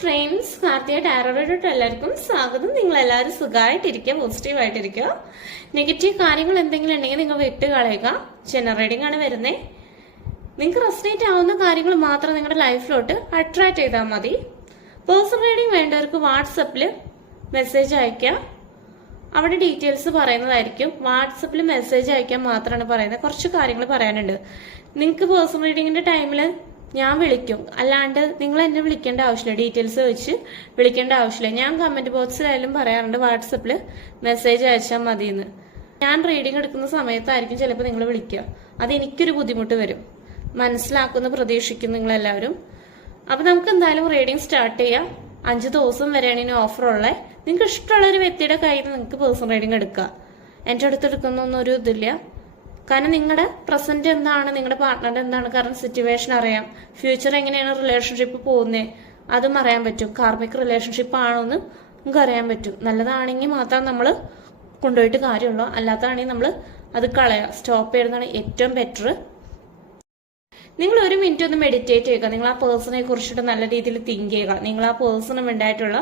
Friends, Karthika ടാരോയിലോട്ട് എല്ലാവർക്കും സ്വാഗതം. നിങ്ങൾ എല്ലാവരും സുഖമായിട്ടിരിക്കുക, പോസിറ്റീവായിട്ടിരിക്കുക. നെഗറ്റീവ് കാര്യങ്ങൾ എന്തെങ്കിലും ഉണ്ടെങ്കിൽ നിങ്ങൾ വിട്ട് കളയുക. ജനറൽ റീഡിംഗ് ആണ് വരുന്നത്. നിങ്ങൾക്ക് റെസനേറ്റ് ആവുന്ന കാര്യങ്ങൾ മാത്രം നിങ്ങളുടെ ലൈഫിലോട്ട് അട്രാക്ട് ചെയ്താൽ മതി. പേഴ്സണൽ റീഡിംഗ് വേണ്ടവർക്ക് വാട്സപ്പിൽ മെസ്സേജ് അയക്കുക. അവിടെ ഡീറ്റെയിൽസ് പറയുന്നതായിരിക്കും. വാട്സപ്പിൽ മെസ്സേജ് അയക്കാൻ മാത്രമാണ് പറയുന്നത്. കുറച്ച് കാര്യങ്ങൾ പറയാനുണ്ട്. നിങ്ങൾക്ക് പേഴ്സണൽ റീഡിങ്ങിന്റെ ടൈമിൽ ഞാൻ വിളിക്കും, അല്ലാണ്ട് നിങ്ങൾ എന്നെ വിളിക്കേണ്ട ആവശ്യമില്ല. ഡീറ്റെയിൽസ് വെച്ച് വിളിക്കേണ്ട ആവശ്യമില്ല. ഞാൻ കമന്റ് ബോക്സിലായാലും പറയാറുണ്ട് വാട്സപ്പിൽ മെസ്സേജ് അയച്ചാൽ മതിയെന്ന്. ഞാൻ റീഡിംഗ് എടുക്കുന്ന സമയത്തായിരിക്കും ചിലപ്പോൾ നിങ്ങൾ വിളിക്കുക. അത് എനിക്കൊരു ബുദ്ധിമുട്ട് വരും. മനസ്സിലാക്കുന്ന പ്രതീക്ഷിക്കും നിങ്ങളെല്ലാവരും. അപ്പൊ നമുക്ക് എന്തായാലും റീഡിംഗ് സ്റ്റാർട്ട് ചെയ്യാം. 5 ദിവസം വരെയാണ് ഇനി ഓഫർ ഉള്ളത്. നിങ്ങൾക്ക് ഇഷ്ടമുള്ള ഒരു വ്യക്തിയുടെ കയ്യിൽ നിന്ന് നിങ്ങൾക്ക് പേഴ്സണൽ റീഡിംഗ് എടുക്കാം. എൻ്റെ അടുത്ത് എടുക്കുന്നൊന്നും ഒരു ഇതില്ല. കാരണം നിങ്ങളുടെ പ്രസന്റ് എന്താണ്, നിങ്ങളുടെ പാർട്ട്ണറുടെ എന്താണ് കറന്റ് സിറ്റുവേഷൻ അറിയാം. ഫ്യൂച്ചർ എങ്ങനെയാണ് റിലേഷൻഷിപ്പ് പോകുന്നത് അതും അറിയാൻ പറ്റും. കാർമിക് റിലേഷൻഷിപ്പ് ആണോ എന്ന് നമുക്ക് അറിയാൻ പറ്റും. നല്ലതാണെങ്കിൽ മാത്രം നമ്മൾ കൊണ്ടുപോയിട്ട് കാര്യമുള്ളൂ. അല്ലാത്തതാണെങ്കിൽ നമ്മൾ അത് കളയുക, സ്റ്റോപ്പ് ചെയ്യുന്നതാണ് ഏറ്റവും ബെറ്റർ. നിങ്ങൾ ഒരു മിനിറ്റ് ഒന്ന് മെഡിറ്റേറ്റ് ചെയ്യുക. നിങ്ങൾ ആ പേഴ്സണെ കുറിച്ചിട്ട് നല്ല രീതിയിൽ തിങ്ക് ചെയ്യുക. നിങ്ങൾ ആ പേഴ്സണും ഉണ്ടായിട്ടുള്ള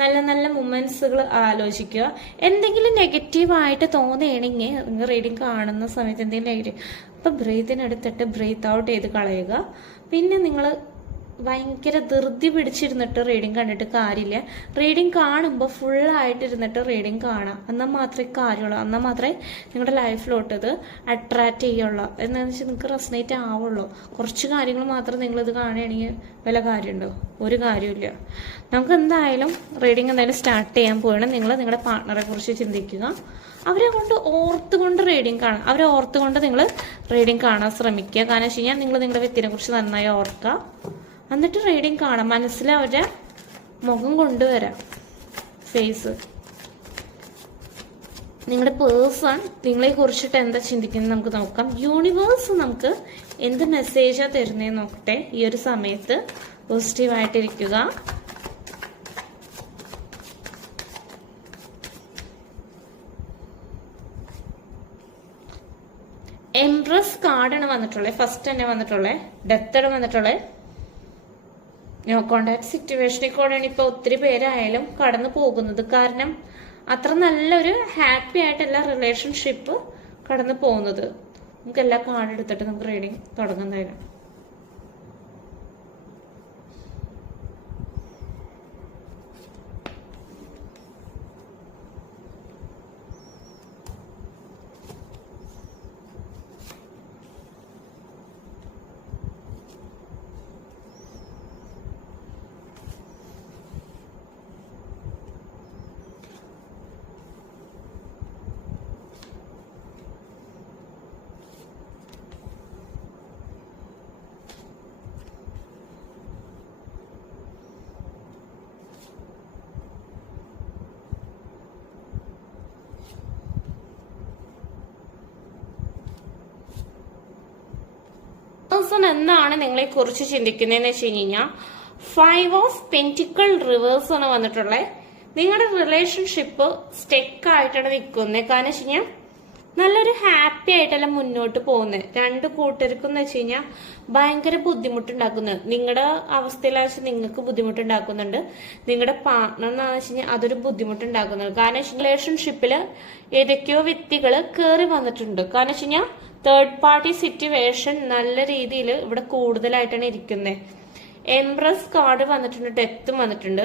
നല്ല നല്ല മൊമെന്റ്സുകൾ ആലോചിക്കുക. എന്തെങ്കിലും നെഗറ്റീവായിട്ട് തോന്നുകയാണെങ്കിൽ നിങ്ങൾ റീഡിങ് കാണുന്ന സമയത്ത് എന്തെങ്കിലും നെഗറ്റീവ്, അപ്പൊ ബ്രീത്തിനെടുത്തിട്ട് ബ്രീത്ത് ഔട്ട് ചെയ്ത് കളയുക. പിന്നെ നിങ്ങൾ ഭയങ്കര ധൃതി പിടിച്ചിരുന്നിട്ട് റീഡിങ് കണ്ടിട്ട് കാര്യമില്ല. റീഡിങ് കാണുമ്പോൾ ഫുള്ളായിട്ടിരുന്നിട്ട് റീഡിങ് കാണാം. എന്നാൽ മാത്രമേ കാര്യമുള്ളൂ. എന്നാൽ മാത്രമേ നിങ്ങളുടെ ലൈഫിലോട്ട് ഇത് അട്രാക്ട് ചെയ്യുള്ളൂ. എന്താണെന്ന് വെച്ചാൽ നിങ്ങൾക്ക് റെസനേറ്റ് ആവുള്ളൂ. കുറച്ച് കാര്യങ്ങൾ മാത്രം നിങ്ങളിത് കാണുകയാണെങ്കിൽ വല്ല കാര്യമുണ്ടോ? ഒരു കാര്യമില്ല. നമുക്ക് എന്തായാലും റീഡിങ് എന്തായാലും സ്റ്റാർട്ട് ചെയ്യാൻ പോകണം. നിങ്ങൾ നിങ്ങളുടെ പാർട്ട്ണറെ കുറിച്ച് ചിന്തിക്കുക. അവരെ ഓർത്തുകൊണ്ട് റീഡിങ് കാണാം. അവരെ ഓർത്തുകൊണ്ട് നിങ്ങൾ റീഡിങ് കാണാൻ ശ്രമിക്കുക. കാരണം വെച്ച് കഴിഞ്ഞാൽ നിങ്ങൾ നിങ്ങളുടെ വ്യക്തിനെ കുറിച്ച് നന്നായി ഓർക്കുക. എന്നിട്ട് റീഡിങ് കാണാം. മനസ്സിൽ അവരുടെ മുഖം കൊണ്ടുവരാം, ഫേസ്. നിങ്ങളുടെ പേഴ്സൺ നിങ്ങളെ കുറിച്ചിട്ട് എന്താ ചിന്തിക്കുന്നത് നമുക്ക് നോക്കാം. യൂണിവേഴ്സ് നമുക്ക് എന്ത് മെസ്സേജാ തരുന്നതെന്ന് നോക്കട്ടെ. ഈ ഒരു സമയത്ത് പോസിറ്റീവായിട്ടിരിക്കുക. എംപ്രസ് കാർഡാണ് വന്നിട്ടുള്ളത്. ഫസ്റ്റ് തന്നെ വന്നിട്ടുള്ളത്. ഡെത്താണ് വന്നിട്ടുള്ളത്. നോ കോണ്ടാക്ട് സിറ്റുവേഷനിൽ കൂടെയാണ് ഇപ്പൊ ഒത്തിരി പേരായാലും കടന്നു പോകുന്നത്. കാരണം അത്ര നല്ലൊരു ഹാപ്പി ആയിട്ടല്ല റിലേഷൻഷിപ്പ് കടന്നു പോകുന്നത്. നമുക്ക് എല്ലാ കാർഡ് എടുത്തിട്ട് നമുക്ക് റീഡിങ് തുടങ്ങുന്നതായിരുന്നു. എന്താണ് നിങ്ങളെ കുറിച്ച് ചിന്തിക്കുന്നതെന്ന് വെച്ച് കഴിഞ്ഞാൽ 5 ഓഫ് പെന്റിക്കിൾ റിവേഴ്സ് ആണ് വന്നിട്ടുള്ളത്. നിങ്ങളുടെ റിലേഷൻഷിപ്പ് സ്റ്റെക്ക് ആയിട്ടാണ് നിൽക്കുന്നത്. കാരണം വെച്ച് കഴിഞ്ഞാൽ നല്ലൊരു ഹാപ്പി ആയിട്ടല്ല മുന്നോട്ട് പോകുന്നത്. 2 കൂട്ടർക്കും എന്ന് വെച്ച് കഴിഞ്ഞാൽ ഭയങ്കര ബുദ്ധിമുട്ടുണ്ടാക്കുന്നത്. നിങ്ങളുടെ അവസ്ഥയിലാച്ച് നിങ്ങൾക്ക് ബുദ്ധിമുട്ടുണ്ടാക്കുന്നുണ്ട്. നിങ്ങളുടെ പാർട്ട്ണർ എന്ന് വെച്ച് കഴിഞ്ഞാൽ അതൊരു ബുദ്ധിമുട്ടുണ്ടാക്കുന്നുണ്ട്. കാരണം റിലേഷൻഷിപ്പില് ഏതൊക്കെയോ വ്യക്തികൾ കയറി വന്നിട്ടുണ്ട്. കാരണം വെച്ച് കഴിഞ്ഞാൽ തേർഡ് പാർട്ടി സിറ്റുവേഷൻ നല്ല രീതിയിൽ ഇവിടെ കൂടുതലായിട്ടാണ് ഇരിക്കുന്നത്. എംപ്രസ് കാർഡ് വന്നിട്ടുണ്ട്, ഡെത്തും വന്നിട്ടുണ്ട്.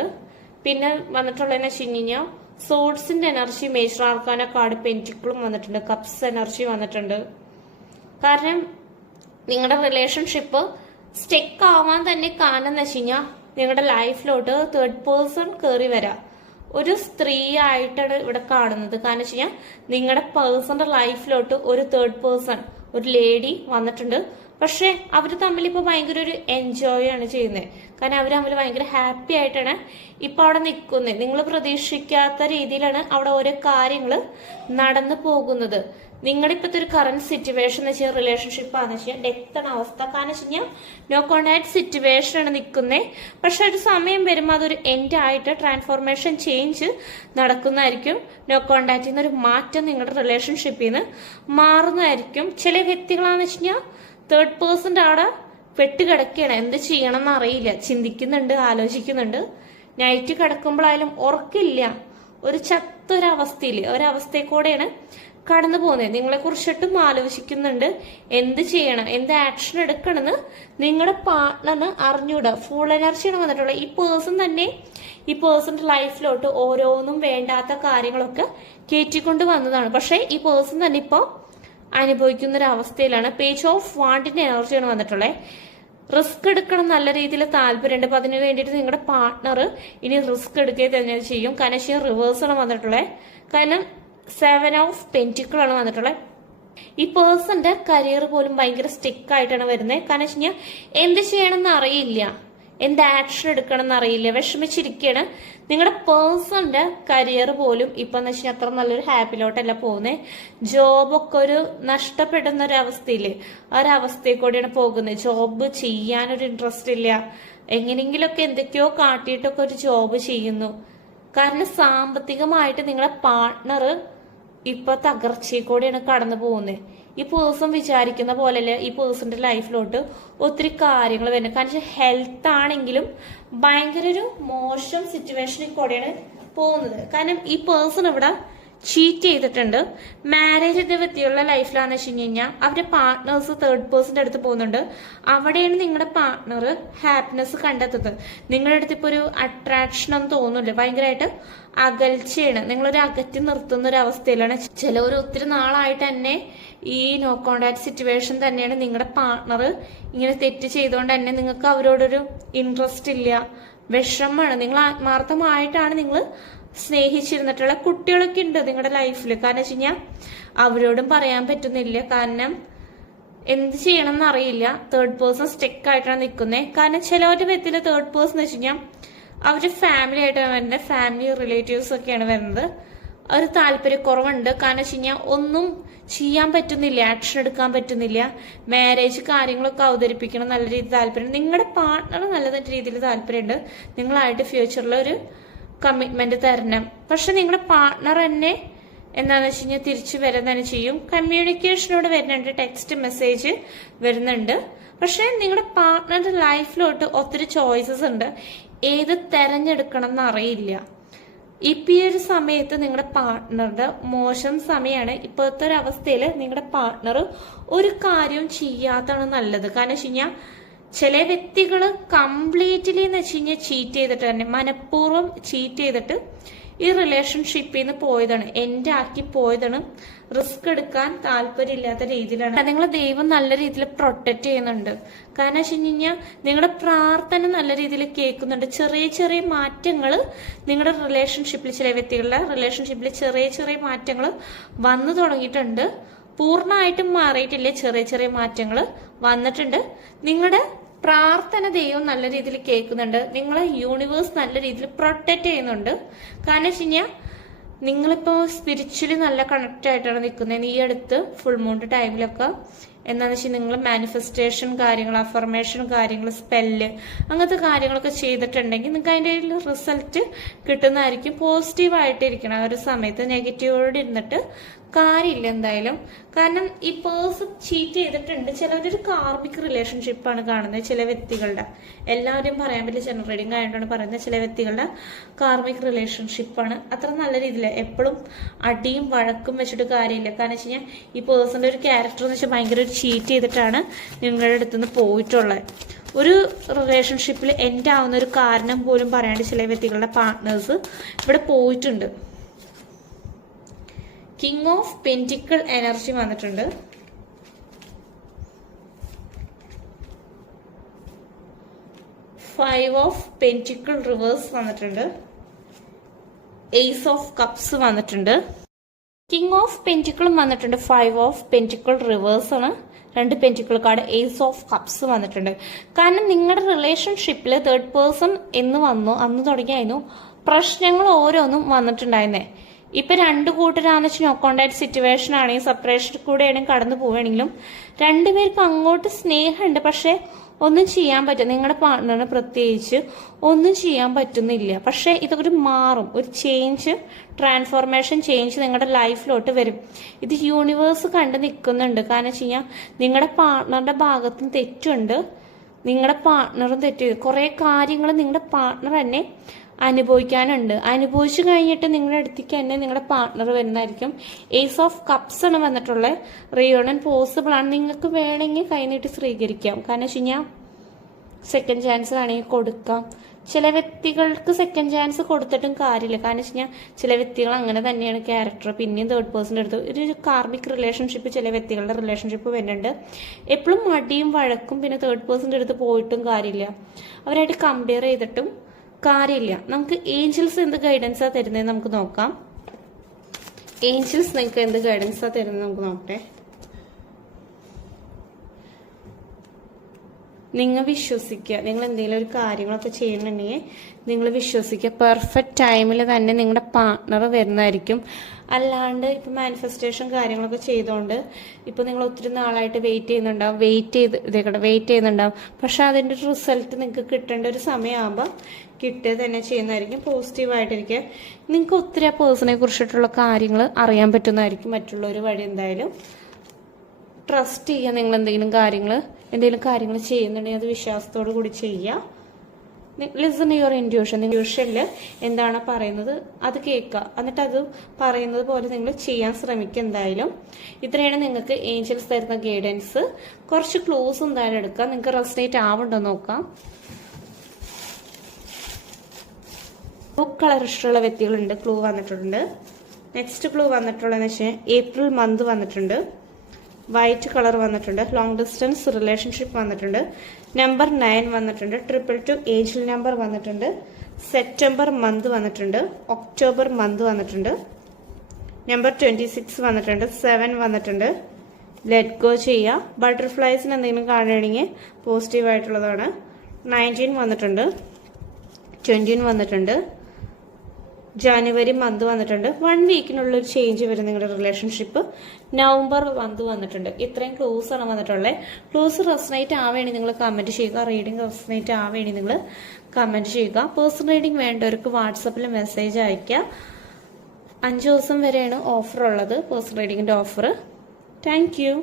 പിന്നെ വന്നിട്ടുള്ളതെന്ന് വെച്ച് കഴിഞ്ഞാൽ സോഡ്സിന്റെ എനർജി, മേജർ ആർക്കാന കാർഡ്, പെന്റിക്കിളും വന്നിട്ടുണ്ട്, കപ്സ് എനർജി വന്നിട്ടുണ്ട്. കാരണം നിങ്ങളുടെ റിലേഷൻഷിപ്പ് സ്റ്റെക്ക് ആവാൻ തന്നെ കാരണം എന്ന് വെച്ച് കഴിഞ്ഞാൽ നിങ്ങളുടെ ലൈഫിലോട്ട് തേർഡ് പേഴ്സൺ കയറി വരാം. ഒരു സ്ത്രീ ആയിട്ടാണ് ഇവിടെ കാണുന്നത്. കാരണം വെച്ച് കഴിഞ്ഞാൽ നിങ്ങളുടെ പേഴ്സന്റെ ലൈഫിലോട്ട് ഒരു തേർഡ് പേഴ്സൺ, ഒരു ലേഡി വന്നിട്ടുണ്ട്. പക്ഷെ അവര് തമ്മിൽ ഇപ്പൊ ഭയങ്കര ഒരു എൻജോയ് ആണ് ചെയ്യുന്നത്. കാരണം അവർ തമ്മിൽ ഭയങ്കര ഹാപ്പി ആയിട്ടാണ് ഇപ്പൊ അവിടെ നിൽക്കുന്നത്. നിങ്ങൾ പ്രതീക്ഷിക്കാത്ത രീതിയിലാണ് അവിടെ ഓരോ കാര്യങ്ങൾ നടന്നു പോകുന്നത്. നിങ്ങളുടെ ഇപ്പോഴത്തെ ഒരു കറന്റ് സിറ്റുവേഷൻ എന്ന് വെച്ചാൽ റിലേഷൻഷിപ്പ് ആണെന്ന് വെച്ചാൽ ഡെത്ത് ആണ് അവസ്ഥ. കാരണം വെച്ച് കഴിഞ്ഞാൽ നോ കോണ്ടാക്ട് സിറ്റുവേഷൻ ആണ് നിൽക്കുന്നത്. പക്ഷെ ഒരു സമയം വരുമ്പോൾ അതൊരു എൻഡ് ആയിട്ട് ട്രാൻസ്ഫോർമേഷൻ ചേഞ്ച് നടക്കുന്നതായിരിക്കും. നോ കോണ്ടാക്റ്റിൽ നിന്ന് ഒരു മാറ്റം നിങ്ങളുടെ റിലേഷൻഷിപ്പിൽ നിന്ന് മാറുന്നതായിരിക്കും. ചില വ്യക്തികളാന്ന് വെച്ച് കഴിഞ്ഞാൽ തേർഡ് പേഴ്സന്റെ അവിടെ പെട്ടുകിടക്കുകയാണ്. എന്ത് ചെയ്യണം എന്ന് അറിയില്ല, ചിന്തിക്കുന്നുണ്ട്, ആലോചിക്കുന്നുണ്ട്. നൈറ്റ് കിടക്കുമ്പോഴായാലും ഉറക്കില്ല, ഒരു ചത്തൊരവസ്ഥയില് ഒരവസ്ഥയിൽ കൂടെയാണ് കടന്നു പോകുന്നത്. നിങ്ങളെ കുറിച്ചിട്ടും ആലോചിക്കുന്നുണ്ട്, എന്ത് ചെയ്യണം, എന്ത് ആക്ഷൻ എടുക്കണമെന്ന് നിങ്ങളുടെ പാർട്ട്ണറിന് അറിഞ്ഞൂടാ. ഫുൾ എനർജിയാണ് വന്നിട്ടുള്ളത്. ഈ പേഴ്സൺ തന്നെ ഈ പേഴ്സന്റെ ലൈഫിലോട്ട് ഓരോന്നും വേണ്ടാത്ത കാര്യങ്ങളൊക്കെ കയറ്റിക്കൊണ്ട് വന്നതാണ്. പക്ഷെ ഈ പേഴ്സൺ തന്നെ ഇപ്പൊ അനുഭവിക്കുന്ന ഒരു അവസ്ഥയിലാണ്. പേജ് ഓഫ് വാണ്ടിന്റെ എനർജിയാണ് വന്നിട്ടുള്ളത്. റിസ്ക് എടുക്കണം, നല്ല രീതിയിൽ താല്പര്യമുണ്ട്. അപ്പൊ അതിനു വേണ്ടിയിട്ട് നിങ്ങളുടെ പാർട്ട്ണർ ഇനി റിസ്ക് എടുക്കുക തന്നെ ചെയ്യും. കാരണം റിവേഴ്സാണ് വന്നിട്ടുള്ളത്. കാരണം 7 ഓഫ് പെന്റിക്കിൾ ആണ് വന്നിട്ടുള്ളത്. ഈ പേഴ്സന്റെ കരിയർ പോലും ഭയങ്കര സ്റ്റിക്ക് ആയിട്ടാണ് വരുന്നത്. കാരണം വെച്ച് കഴിഞ്ഞാൽ എന്ത് ചെയ്യണമെന്ന് അറിയില്ല, എന്ത് ആക്ഷൻ എടുക്കണം എന്ന് അറിയില്ല, വിഷമിച്ചിരിക്കുകയാണ്. നിങ്ങളുടെ പേഴ്സന്റെ കരിയർ പോലും ഇപ്പൊ എന്ന് വെച്ചാൽ അത്ര നല്ലൊരു ഹാപ്പിലോട്ടല്ല പോകുന്നത്. ജോബൊക്കെ ഒരു നഷ്ടപ്പെടുന്ന ഒരു അവസ്ഥയില് ഒരവസ്ഥയിൽ കൂടെയാണ് പോകുന്നത്. ജോബ് ചെയ്യാനൊരു ഇൻട്രസ്റ്റ് ഇല്ല, എങ്ങനെയെങ്കിലുമൊക്കെ എന്തൊക്കെയോ കാട്ടിയിട്ടൊക്കെ ഒരു ജോബ് ചെയ്യുന്നു. കാരണം സാമ്പത്തികമായിട്ട് നിങ്ങളുടെ പാർട്ട്ണർ ഇപ്പൊ തകർച്ചയിൽ കൂടെയാണ് കടന്നു പോകുന്നത്. ഈ പേഴ്സൺ വിചാരിക്കുന്ന പോലെയല്ല ഈ പേഴ്സന്റെ ലൈഫിലോട്ട് ഒത്തിരി കാര്യങ്ങൾ വരുന്നത്. കാരണം ഹെൽത്ത് ആണെങ്കിലും ഭയങ്കര ഒരു മോശം സിറ്റുവേഷനിൽ കൂടെയാണ് പോകുന്നത്. കാരണം ഈ പേഴ്സൺ ഇവിടെ ചീറ്റ് ചെയ്തിട്ടുണ്ട്. മാരേജിന്റെ വ്യക്തിയുള്ള ലൈഫിലാന്ന് വെച്ച് കഴിഞ്ഞാൽ അവരുടെ പാർട്ട്നേഴ്സ് തേർഡ് പേഴ്സന്റെ അടുത്ത് പോകുന്നുണ്ട്. അവിടെയാണ് നിങ്ങളുടെ പാർട്ട്ണർ ഹാപ്പിനെസ് കണ്ടെത്തുന്നത്. നിങ്ങളുടെ അടുത്ത് ഇപ്പൊ ഒരു അട്രാക്ഷൻ ഒന്നും തോന്നില്ല, ഭയങ്കരമായിട്ട് അകൽച്ചയാണ്. നിങ്ങളൊരു അകറ്റി നിർത്തുന്ന ഒരു അവസ്ഥയിലാണ്. ചിലവർ ഒത്തിരി നാളായിട്ട് തന്നെ ഈ നോ കോണ്ടാക്ട് സിറ്റുവേഷൻ തന്നെയാണ്. നിങ്ങളുടെ പാർട്ട്ണർ ഇങ്ങനെ തെറ്റ് ചെയ്തുകൊണ്ട് തന്നെ നിങ്ങൾക്ക് അവരോടൊരു ഇൻട്രസ്റ്റ് ഇല്ല, വിഷമമാണ്. നിങ്ങൾ ആത്മാർത്ഥമായിട്ടാണ് നിങ്ങൾ സ്നേഹിച്ചിരുന്നിട്ടുള്ള കുട്ടികളൊക്കെ ഉണ്ട് നിങ്ങളുടെ ലൈഫിൽ. കാരണം വെച്ച് കഴിഞ്ഞാൽ അവരോടും പറയാൻ പറ്റുന്നില്ല, കാരണം എന്ത് ചെയ്യണം എന്ന് അറിയില്ല. തേർഡ് പേഴ്സൺ സ്റ്റെക്ക് ആയിട്ടാണ് നിൽക്കുന്നത്. കാരണം ചിലവരുടെ വ്യക്തിയിലെ തേർഡ് പേഴ്സൺ എന്ന് വെച്ച് കഴിഞ്ഞാൽ അവര് ഫാമിലി ആയിട്ടാണ് വരുന്നത്, ഫാമിലി റിലേറ്റീവ്സ് ഒക്കെയാണ് വരുന്നത്. ഒരു താല്പര്യക്കുറവുണ്ട്. കാരണം വെച്ച് കഴിഞ്ഞാൽ ഒന്നും ചെയ്യാൻ പറ്റുന്നില്ല, ആക്ഷൻ എടുക്കാൻ പറ്റുന്നില്ല. മാരേജ് കാര്യങ്ങളൊക്കെ അവതരിപ്പിക്കണം, നല്ല രീതിയിൽ താല്പര്യം. നിങ്ങളുടെ പാർട്ട്ണർ നല്ല രീതിയിൽ താല്പര്യമുണ്ട്, നിങ്ങളായിട്ട് ഫ്യൂച്ചറിൽ ഒരു കമ്മിറ്റ്മെന്റ് തരണം. പക്ഷെ നിങ്ങളുടെ പാർട്ട്ണർ തന്നെ എന്താന്ന് വെച്ച് കഴിഞ്ഞാൽ തിരിച്ചു വരാൻ തന്നെ ചെയ്യും. കമ്മ്യൂണിക്കേഷനോട് വരുന്നുണ്ട്, ടെക്സ്റ്റ് മെസ്സേജ് വരുന്നുണ്ട്. പക്ഷെ നിങ്ങളുടെ പാർട്ട്ണറുടെ ലൈഫിലോട്ട് ഒത്തിരി ചോയ്സസ് ഉണ്ട്, ഏത് തെരഞ്ഞെടുക്കണം എന്ന് അറിയില്ല. ഇപ്പൊ ഈ ഒരു സമയത്ത് നിങ്ങളുടെ പാർട്ട്ണറുടെ മോശം സമയമാണ്. ഇപ്പോഴത്തെ ഒരു അവസ്ഥയിൽ നിങ്ങളുടെ പാർട്ട്ണർ ഒരു കാര്യവും ചെയ്യാത്തതാണ് നല്ലത്. കാരണം വെച്ച് കഴിഞ്ഞാൽ ചില വ്യക്തികൾ കംപ്ലീറ്റ്ലി എന്ന് വെച്ച് കഴിഞ്ഞാൽ ചീറ്റ് ചെയ്തിട്ട് തന്നെ, മനഃപൂർവ്വം ചീറ്റ് ചെയ്തിട്ട് ഈ റിലേഷൻഷിപ്പിൽ നിന്ന് പോയതാണ്, എൻഡ് ആക്കി പോയതാണ്. റിസ്ക് എടുക്കാൻ താല്പര്യമില്ലാത്ത രീതിയിലാണ്. നിങ്ങളെ ദൈവം നല്ല രീതിയിൽ പ്രൊട്ടക്ട് ചെയ്യുന്നുണ്ട്. കാരണം വെച്ച് കഴിഞ്ഞാൽ നിങ്ങളുടെ പ്രാർത്ഥന നല്ല രീതിയിൽ കേൾക്കുന്നുണ്ട്. ചെറിയ ചെറിയ മാറ്റങ്ങൾ നിങ്ങളുടെ റിലേഷൻഷിപ്പിൽ, ചില വ്യക്തികളുടെ റിലേഷൻഷിപ്പിൽ ചെറിയ ചെറിയ മാറ്റങ്ങൾ വന്നു തുടങ്ങിയിട്ടുണ്ട്. പൂർണ്ണമായിട്ടും മാറിയിട്ടില്ല, ചെറിയ ചെറിയ മാറ്റങ്ങൾ വന്നിട്ടുണ്ട്. നിങ്ങളുടെ പ്രാർത്ഥന ദൈവം നല്ല രീതിയിൽ കേൾക്കുന്നുണ്ട്. നിങ്ങളെ യൂണിവേഴ്സ് നല്ല രീതിയിൽ പ്രൊട്ടക്ട് ചെയ്യുന്നുണ്ട്. കാരണം വെച്ച് കഴിഞ്ഞാൽ നിങ്ങളിപ്പോ സ്പിരിച്വലി നല്ല കണക്ട് ആയിട്ടാണ് നിൽക്കുന്നത്. ഈ അടുത്ത് ഫുൾ മൂൺ ടൈമിലൊക്കെ എന്താണെന്ന് വെച്ചാൽ നിങ്ങൾ മാനിഫെസ്റ്റേഷൻ കാര്യങ്ങൾ, അഫർമേഷൻ കാര്യങ്ങൾ, സ്പെല്ല് അങ്ങനത്തെ കാര്യങ്ങളൊക്കെ ചെയ്തിട്ടുണ്ടെങ്കിൽ നിങ്ങൾക്ക് അതിൻ്റെ റിസൾട്ട് കിട്ടുന്നതായിരിക്കും. പോസിറ്റീവായിട്ടിരിക്കണം ആ ഒരു സമയത്ത്. നെഗറ്റീവോട് ഇരുന്നിട്ട് കാര്യമില്ല എന്തായാലും. കാരണം ഈ പേഴ്സൺ ചീറ്റ് ചെയ്തിട്ടുണ്ട്. ചിലവരൊരു കാർമിക് റിലേഷൻഷിപ്പാണ് കാണുന്നത്. ചില വ്യക്തികളുടെ, എല്ലാവരും പറയാൻ പറ്റില്ല, ജനറൽ റീഡിംഗ് ആയതുകൊണ്ടാണ് പറയുന്നത്. ചില വ്യക്തികളുടെ കാർമിക് റിലേഷൻഷിപ്പാണ്. അത്ര നല്ല രീതിയിൽ എപ്പോഴും അടിയും വഴക്കും വെച്ചിട്ട് കാര്യമില്ല. കാരണം വെച്ച് കഴിഞ്ഞാൽ ഈ പേഴ്സന്റെ ഒരു ക്യാരക്ടർ എന്ന് വെച്ചാൽ ഭയങ്കര ഒരു ചീറ്റ് ചെയ്തിട്ടാണ് നിങ്ങളുടെ അടുത്തുനിന്ന് പോയിട്ടുള്ളത്. ഒരു റിലേഷൻഷിപ്പിൽ എൻഡ് ആവുന്ന ഒരു കാരണം പോലും പറയാണ്ട് ചില വ്യക്തികളുടെ പാർട്ട്നേഴ്സ് ഇവിടെ പോയിട്ടുണ്ട്. കിങ് ഓഫ് പെന്റിക്കിൾ എനർജി വന്നിട്ടുണ്ട്. ഫൈവ് ഓഫ് പെന്റിക്കിൾ റിവേഴ്സ് വന്നിട്ടുണ്ട്. ഏസ് ഓഫ് കപ്സ് വന്നിട്ടുണ്ട്. കിങ് ഓഫ് പെന്റിക്കിളും വന്നിട്ടുണ്ട്. ഫൈവ് ഓഫ് പെന്റിക്കിൾ റിവേഴ്സ് ആണ്. രണ്ട് pentacle card. Ace of cups വന്നിട്ടുണ്ട്. കാരണം നിങ്ങളുടെ റിലേഷൻഷിപ്പിൽ തേർഡ് പേഴ്സൺ എന്ന് വന്നു അന്ന് തുടങ്ങിയായിരുന്നു പ്രശ്നങ്ങൾ ഓരോന്നും വന്നിട്ടുണ്ടായിരുന്നേ. ഇപ്പൊ രണ്ടു കൂട്ടരാന്ന് വെച്ചാൽ നോ കോണ്ടാക്ട് സിറ്റുവേഷൻ ആണെങ്കിൽ, സെപ്പറേഷൻ കൂടെയാണെങ്കിൽ കടന്നു പോവുകയാണെങ്കിലും രണ്ടുപേർക്കും അങ്ങോട്ട് സ്നേഹമുണ്ട്. പക്ഷെ ഒന്നും ചെയ്യാൻ പറ്റും, നിങ്ങളുടെ പാർട്ട്ണറിന് പ്രത്യേകിച്ച് ഒന്നും ചെയ്യാൻ പറ്റുന്നില്ല. പക്ഷെ ഇതൊരു മാറും, ഒരു ചേഞ്ച്, ട്രാൻസ്ഫോർമേഷൻ ചേഞ്ച് നിങ്ങളുടെ ലൈഫിലോട്ട് വരും. ഇത് യൂണിവേഴ്സ് കണ്ട് നിൽക്കുന്നുണ്ട്. കാരണം വെച്ച് കഴിഞ്ഞാൽ നിങ്ങളുടെ പാർട്ട്ണറുടെ ഭാഗത്തും തെറ്റുണ്ട്. നിങ്ങളുടെ പാർട്ട്ണറും തെറ്റ് ചെയ്തു. കുറേ കാര്യങ്ങൾ നിങ്ങളുടെ പാർട്ട്ണർ തന്നെ അനുഭവിക്കാനുണ്ട്. അനുഭവിച്ചു കഴിഞ്ഞിട്ട് നിങ്ങളുടെ അടുത്തേക്ക് തന്നെ നിങ്ങളുടെ പാർട്ട്ണർ വരുന്നതായിരിക്കും. ഏസ് ഓഫ് കപ്സ് ആണ് വന്നിട്ടുള്ളത്. റീയൂണിയൻ പോസിബിൾ ആണ്. നിങ്ങൾക്ക് വേണമെങ്കിൽ കൈനീട്ടി സ്വീകരിക്കാം. കാരണം വെച്ച് കഴിഞ്ഞാൽ സെക്കൻഡ് ചാൻസ് വേണമെങ്കിൽ കൊടുക്കാം. ചില വ്യക്തികൾക്ക് സെക്കൻഡ് ചാൻസ് കൊടുത്തിട്ടും കാര്യമില്ല. കാരണം വെച്ച് കഴിഞ്ഞാൽ ചില വ്യക്തികൾ അങ്ങനെ തന്നെയാണ് ക്യാരക്ടർ. പിന്നെയും തേർഡ് പേഴ്സൻ്റെ അടുത്ത് ഒരു കാർമിക് റിലേഷൻഷിപ്പ് ചില വ്യക്തികളുടെ റിലേഷൻഷിപ്പ് വരുന്നുണ്ട്. എപ്പോഴും മടിയും വഴക്കും പിന്നെ തേർഡ് പേഴ്സൻ്റെ അടുത്ത് പോയിട്ടും കാര്യമില്ല. അവരായിട്ട് കമ്പയർ ചെയ്തിട്ടും കാര്യമില്ല. നമുക്ക് ഏഞ്ചൽസ് എന്ത് ഗൈഡൻസാണ് തരുന്നത് നമുക്ക് നോക്കാം. ഏഞ്ചൽസ് നിങ്ങൾക്ക് എന്ത് ഗൈഡൻസാണ് തരുന്നത് നമുക്ക് നോക്കട്ടെ. നിങ്ങൾ വിശ്വസിക്കുക. നിങ്ങൾ എന്തെങ്കിലും ഒരു കാര്യങ്ങളൊക്കെ ചെയ്യുന്നുണ്ടെങ്കിൽ നിങ്ങൾ വിശ്വസിക്കുക. പെർഫെക്റ്റ് ടൈമിൽ തന്നെ നിങ്ങളുടെ പാർട്ട്ണർ വരുന്നതായിരിക്കും. അല്ലാണ്ട് ഇപ്പം മാനിഫെസ്റ്റേഷൻ കാര്യങ്ങളൊക്കെ ചെയ്തുകൊണ്ട് ഇപ്പം നിങ്ങൾ ഒത്തിരി നാളായിട്ട് വെയിറ്റ് ചെയ്യുന്നുണ്ടാവും. പക്ഷെ അതിൻ്റെ ഒരു റിസൾട്ട് നിങ്ങൾക്ക് കിട്ടേണ്ട ഒരു സമയമാകുമ്പോൾ കിട്ടുക തന്നെ ചെയ്യുന്നതായിരിക്കും. പോസിറ്റീവായിട്ടിരിക്കുക. നിങ്ങൾക്ക് ഒത്തിരി ആ പേഴ്സണെ കുറിച്ചിട്ടുള്ള കാര്യങ്ങൾ അറിയാൻ പറ്റുന്നതായിരിക്കും മറ്റുള്ളവർ വഴി. എന്തായാലും ട്രസ്റ്റ് ചെയ്യുക. നിങ്ങൾ എന്തെങ്കിലും കാര്യങ്ങൾ ചെയ്യുന്നുണ്ടെങ്കിൽ അത് വിശ്വാസത്തോടു കൂടി ചെയ്യുക. Listen your intuition. ഇൻറ്റ്യൂഷനിൽ എന്താണ് പറയുന്നത് അത് കേൾക്കുക. എന്നിട്ട് അത് പറയുന്നത് പോലെ നിങ്ങൾ ചെയ്യാൻ ശ്രമിക്കുക. എന്തായാലും ഇത്രയാണ് നിങ്ങൾക്ക് ഏഞ്ചൽസ് തരുന്ന ഗൈഡൻസ്. കുറച്ച് ക്ലൂസ് എന്തായാലും എടുക്കുക. നിങ്ങൾക്ക് റെസനേറ്റ് ആവുണ്ടോ നോക്കാം. ബ്ലൂ കളർ ഇഷ്ടമുള്ള വ്യക്തികളുണ്ട്. ക്ലൂ വന്നിട്ടുണ്ട്. നെക്സ്റ്റ് ക്ലൂ വന്നിട്ടുള്ളതെന്ന് വെച്ചാൽ ഏപ്രിൽ മന്ത് വന്നിട്ടുണ്ട്. വൈറ്റ് കളർ വന്നിട്ടുണ്ട്. ലോങ് ഡിസ്റ്റൻസ് റിലേഷൻഷിപ്പ് വന്നിട്ടുണ്ട്. നമ്പർ 9 വന്നിട്ടുണ്ട്. 222 ഏഞ്ചൽ നമ്പർ വന്നിട്ടുണ്ട്. സെപ്റ്റംബർ മന്ത് വന്നിട്ടുണ്ട്. ഒക്ടോബർ മന്ത് വന്നിട്ടുണ്ട്. നമ്പർ 26 വന്നിട്ടുണ്ട്. 7 വന്നിട്ടുണ്ട്. ലെറ്റ് ഗോ ചെയ്യുക. ബട്ടർഫ്ലൈസിന് എന്തെങ്കിലും കാണുകയാണെങ്കിൽ പോസിറ്റീവായിട്ടുള്ളതാണ്. 19 വന്നിട്ടുണ്ട്. 21 വന്നിട്ടുണ്ട്. ജനുവരി മന്ത് വന്നിട്ടുണ്ട്. 1 വീക്കിനുള്ളൊരു ചേഞ്ച് വരും നിങ്ങളുടെ റിലേഷൻഷിപ്പ്. നവംബർ മന്ത് വന്നിട്ടുണ്ട്. ഇത്രയും ക്ലോസ് ആണ് വന്നിട്ടുള്ളത്. ക്ലോസ് റെസനേറ്റ് ആവേണ്ടി നിങ്ങൾ കമൻറ്റ് ചെയ്യുക. റീഡിംഗ് റെസനേറ്റ് ആവേണ്ടി നിങ്ങൾ കമൻറ്റ് ചെയ്യുക. പേഴ്സണൽ റീഡിംഗ് വേണ്ടവർക്ക് വാട്സപ്പിൽ മെസ്സേജ് അയയ്ക്കുക. 5 ദിവസം വരെയാണ് ഓഫർ ഉള്ളത്. പേഴ്സണൽ റീഡിങ്ങിൻ്റെ ഓഫർ. Thank U.